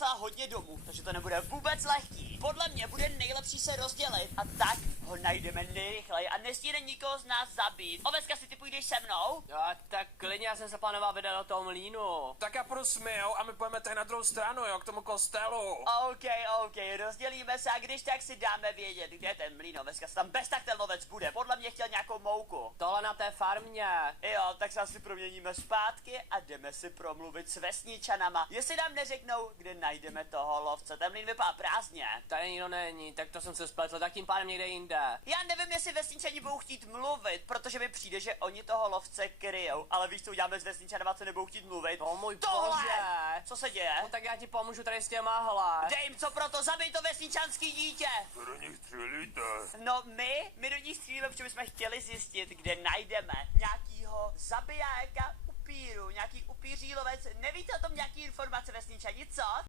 docela hodně domů, takže to nebude vůbec lehký. Podle mě bude nejlepší se rozdělit a tak ho najdeme nejrychleji a nestíne nikoho z nás zabít. Oveska, si ty půjdeš se mnou? Jo, tak klidně, já jsem se plánoval vydat do toho mlýnu. Tak já půjdu s Mijou a my půjdeme tady na druhou stranu, jo, k tomu kostelu. OK, rozdělíme se a když tak si dáme vědět, kde je ten mlýn. Oveska, tam bez tak ten lovec bude. Podle mě chtěl nějakou mouku. Tohle na té farmě. Jo, tak se asi proměníme zpátky a jdeme si promluvit s vesničanama. Jestli nám neřeknou, kde najdeme toho lovce. Ten mlýn vypadá prázdně. Tady nikdo není, tak to jsem se spletl, tak tím pádem někde jinde. Já nevím, jestli vesničani budou chtít mluvit, protože mi přijde, že oni toho lovce kryjou. Ale víš, co uděláme s vesničanama, co nebudou chtít mluvit? O můj Tohle! bože! Co se děje? No tak já ti pomůžu tady s těma, hele. Dej jim co proto, zabij to vesničanský dítě! Co do nich střelíte? No my do nich střílíme, protože bychom chtěli zjistit, kde najdeme nějakýho zabijáka upíru, nějaký upíří lovec. Nevíte o tom nějaký informace vesničani, co?